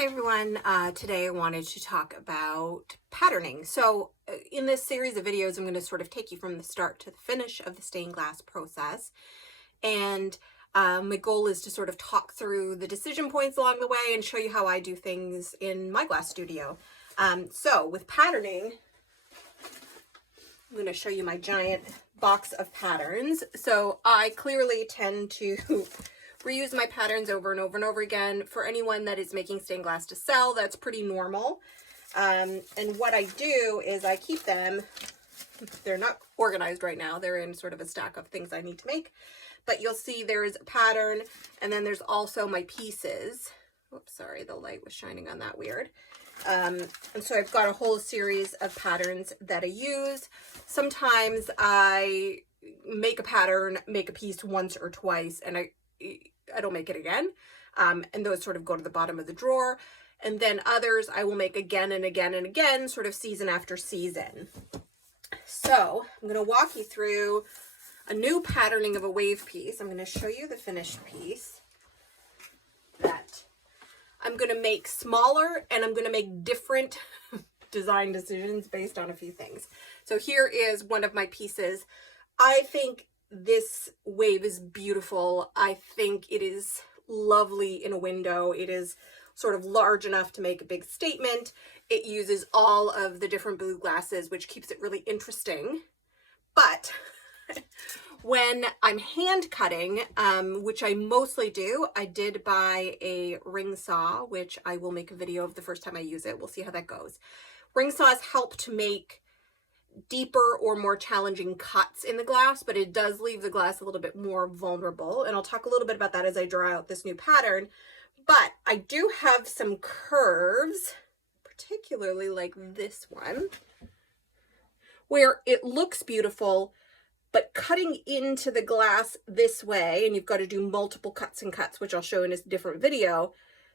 Hi everyone, today I wanted to talk about patterning. So in this series of videos, I'm going to sort of take you from the start to the finish of the stained glass process. And my goal is to sort of talk through the decision points along the way and show you how I do things in my glass studio. So with patterning, I'm going to show you my giant box of patterns. So I clearly tend to reuse my patterns over and over and over again. For anyone that is making stained glass to sell, that's pretty normal. And what I do is I keep them, they're not organized right now, they're in sort of a stack of things I need to make, but you'll see there's a pattern, and then there's also my pieces. Oops, sorry, the light was shining on that weird. And so I've got a whole series of patterns that I use. Sometimes I make a pattern, make a piece once or twice, and I don't make it again. And those sort of go to the bottom of the drawer. And then others I will make again and again and again, sort of season after season. So I'm going to walk you through a new patterning of a wave piece. I'm going to show you the finished piece that I'm going to make smaller, and I'm going to make different design decisions based on a few things. So here is one of my pieces. I think this wave is beautiful. I think it is lovely in a window. It is sort of large enough to make a big statement. It uses all of the different blue glasses, which keeps it really interesting. But when I'm hand cutting, which I mostly do, I did buy a ring saw, which I will make a video of the first time I use it. We'll see how that goes. Ring saws help to make deeper or more challenging cuts in the glass, but it does leave the glass a little bit more vulnerable. And I'll talk a little bit about that as I draw out this new pattern. But I do have some curves, particularly like this one, where it looks beautiful, but cutting into the glass this way, and you've got to do multiple cuts and cuts, which I'll show in a different video.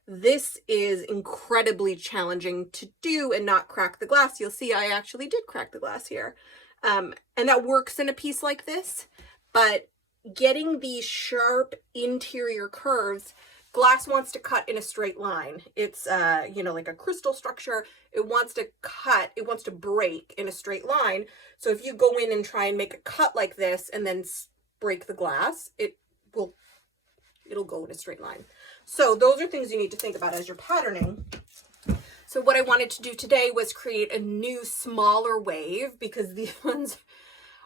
This is incredibly challenging to do and not crack the glass. You'll see I actually did crack the glass here. And that works in a piece like this, but getting these sharp interior curves, glass wants to cut in a straight line. It's, you know, like a crystal structure. It wants to cut, it wants to break in a straight line. So if you go in and try and make a cut like this and then break the glass, it'll go in a straight line. So those are things you need to think about as you're patterning. So what I wanted to do today was create a new smaller wave, because these ones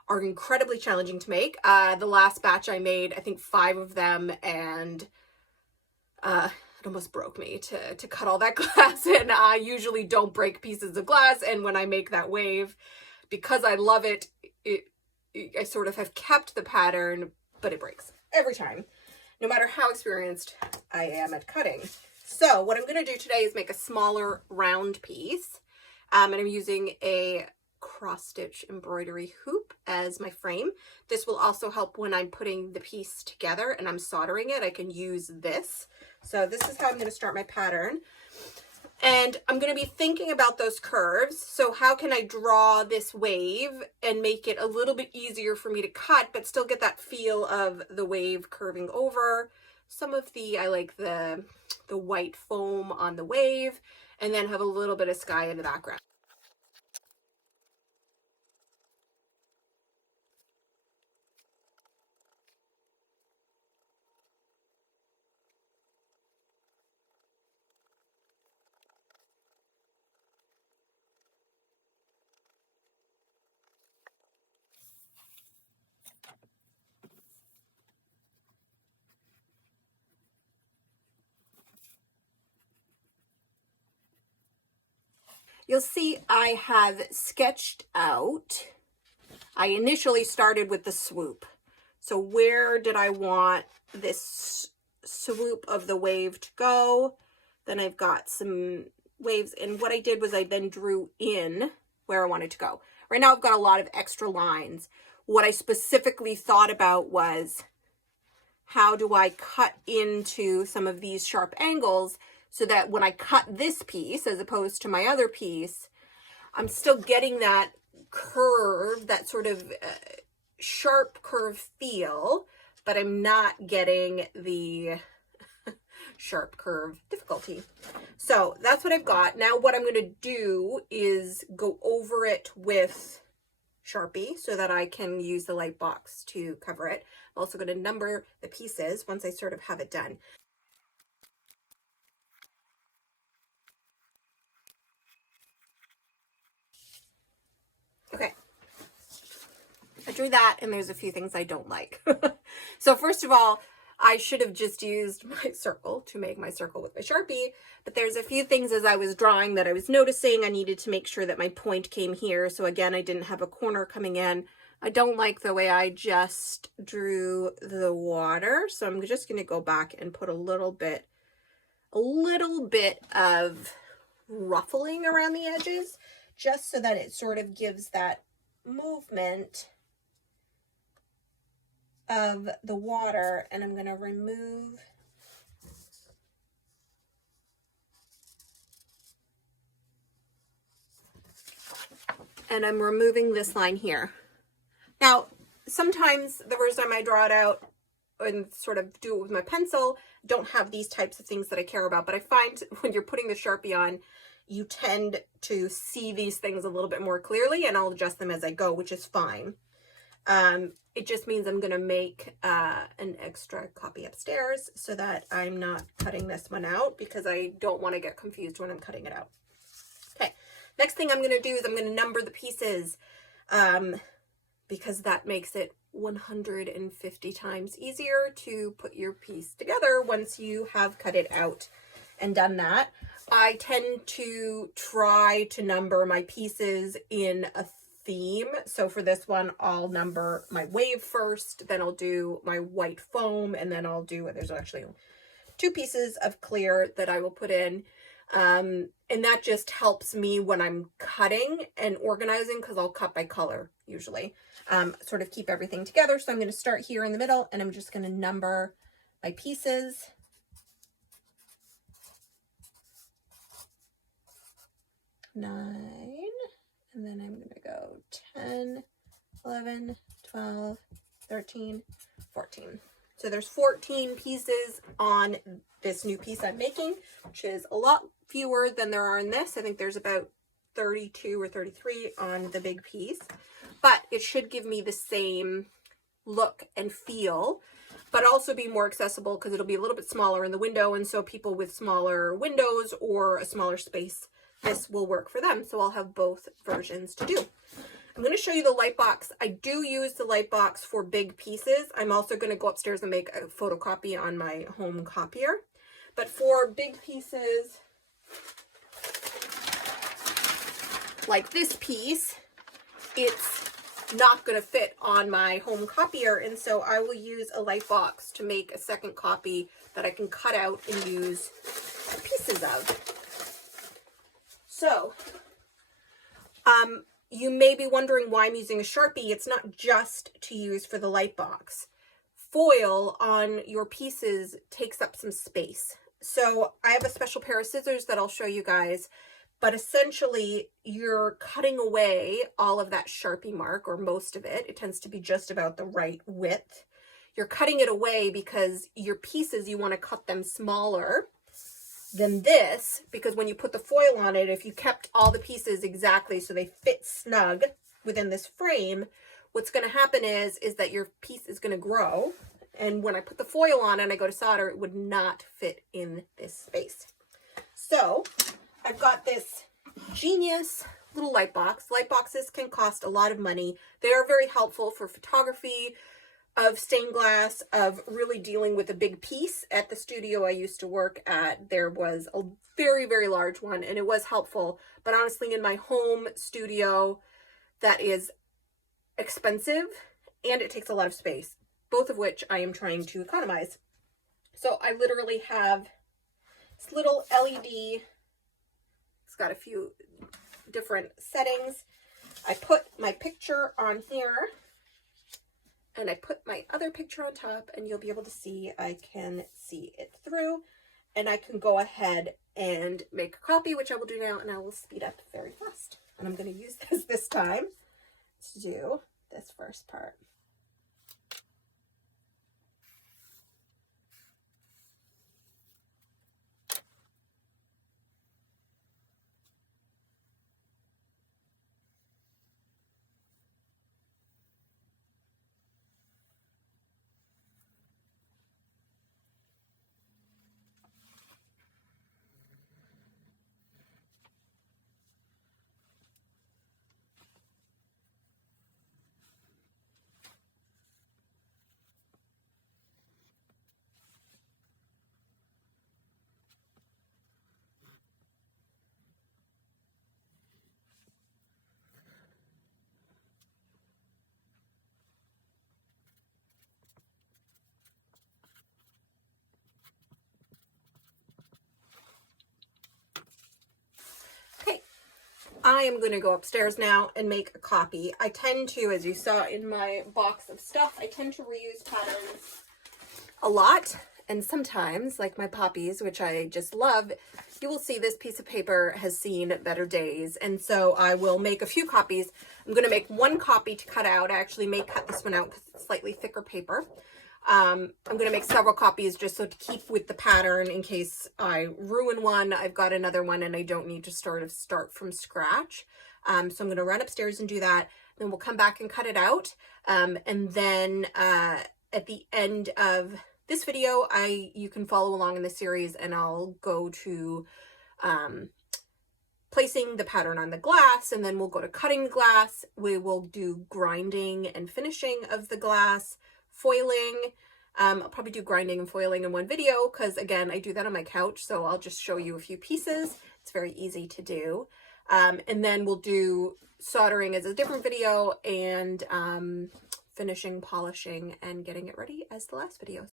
are incredibly challenging to make. The last batch I made, I think 5 of them, and it almost broke me to cut all that glass. And I usually don't break pieces of glass. And when I make that wave, because I love it, I sort of have kept the pattern, but it breaks every time, no matter how experienced I am at cutting. So what I'm going to do today is make a smaller round piece. And I'm using a cross stitch embroidery hoop as my frame. This will also help when I'm putting the piece together and I'm soldering it. I can use this. So this is how I'm going to start my pattern. And I'm going to be thinking about those curves. So how can I draw this wave and make it a little bit easier for me to cut, but still get that feel of the wave curving over? Some of I like the white foam on the wave, and then have a little bit of sky in the background. You'll see I have sketched out, I initially started with the swoop. So where did I want this swoop of the wave to go? Then I've got some waves, and what I did was I then drew in where I wanted to go. Right now I've got a lot of extra lines. What I specifically thought about was, how do I cut into some of these sharp angles so that when I cut this piece, as opposed to my other piece, I'm still getting that curve, that sort of sharp curve feel, but I'm not getting the sharp curve difficulty. So that's what I've got. Now what I'm going to do is go over it with Sharpie so that I can use the light box to cover it. I'm also going to number the pieces once I sort of have it done. Okay. I drew that, and there's a few things I don't like. So first of all, I should have just used my circle to make my circle with my Sharpie, but there's a few things as I was drawing that I was noticing. I needed to make sure that my point came here. So again, I didn't have a corner coming in. I don't like the way I just drew the water. So I'm just going to go back and put a little bit of ruffling around the edges, just so that it sort of gives that movement of the water. And I'm going to remove I'm removing this line here. Now, sometimes the first time I draw it out and sort of do it with my pencil, don't have these types of things that I care about, but I find when you're putting the Sharpie on, you tend to see these things a little bit more clearly, and I'll adjust them as I go, which is fine. It just means I'm going to make an extra copy upstairs so that I'm not cutting this one out, because I don't want to get confused when I'm cutting it out. Okay, next thing I'm going to do is I'm going to number the pieces, because that makes it 150 times easier to put your piece together once you have cut it out and done that. I tend to try to number my pieces in a theme. So for this one, I'll number my wave first, then I'll do my white foam, and then I'll do, there's actually 2 pieces of clear that I will put in. And that just helps me when I'm cutting and organizing, because I'll cut by color usually, sort of keep everything together. So I'm going to start here in the middle, and I'm just going to number my pieces. 9, and then I'm going to go 10, 11, 12, 13, 14. So there's 14 pieces on this new piece I'm making, which is a lot fewer than there are in this. I think there's about 32 or 33 on the big piece, but it should give me the same look and feel, but also be more accessible because it'll be a little bit smaller in the window. And so people with smaller windows or a smaller space, this will work for them. So I'll have both versions to do. I'm going to show you the light box. I do use the light box for big pieces. I'm also going to go upstairs and make a photocopy on my home copier. But for big pieces like this piece, it's not going to fit on my home copier. And so I will use a light box to make a second copy that I can cut out and use pieces of. So, you may be wondering why I'm using a Sharpie. It's not just to use for the light box. Foil on your pieces takes up some space. So I have a special pair of scissors that I'll show you guys, but essentially you're cutting away all of that Sharpie mark, or most of it. It tends to be just about the right width. You're cutting it away because your pieces, you want to cut them smaller than this, because when you put the foil on it, if you kept all the pieces exactly so they fit snug within this frame, what's going to happen is that your piece is going to grow, and when I put the foil on and I go to solder, it would not fit in this space. So I've got this genius little light box. Light boxes can cost a lot of money. They are very helpful for photography, of stained glass, of really dealing with a big piece. At the studio I used to work at, there was a very, very large one, and it was helpful. But honestly, in my home studio, that is expensive, and it takes a lot of space, both of which I am trying to economize. So I literally have this little LED. It's got a few different settings. I put my picture on here, and I put my other picture on top, and you'll be able to see, I can see it through, and I can go ahead and make a copy, which I will do now, and I will speed up very fast. And I'm going to use this time to do this first part. I am going to go upstairs now and make a copy. I tend to, as you saw in my box of stuff, I tend to reuse patterns a lot. And sometimes, like my poppies, which I just love, you will see this piece of paper has seen better days. And so I will make a few copies. I'm going to make one copy to cut out. I actually may cut this one out because it's slightly thicker paper. I'm going to make several copies just so to keep with the pattern in case I ruin one. I've got another one and I don't need to start from scratch. So I'm going to run upstairs and do that. Then we'll come back and cut it out. And then at the end of this video, you can follow along in the series, and I'll go to placing the pattern on the glass, and then we'll go to cutting the glass. We will do grinding and finishing of the glass, foiling. I'll probably do grinding and foiling in one video because, again, I do that on my couch, so I'll just show you a few pieces. It's very easy to do. And then we'll do soldering as a different video, and finishing, polishing, and getting it ready as the last video.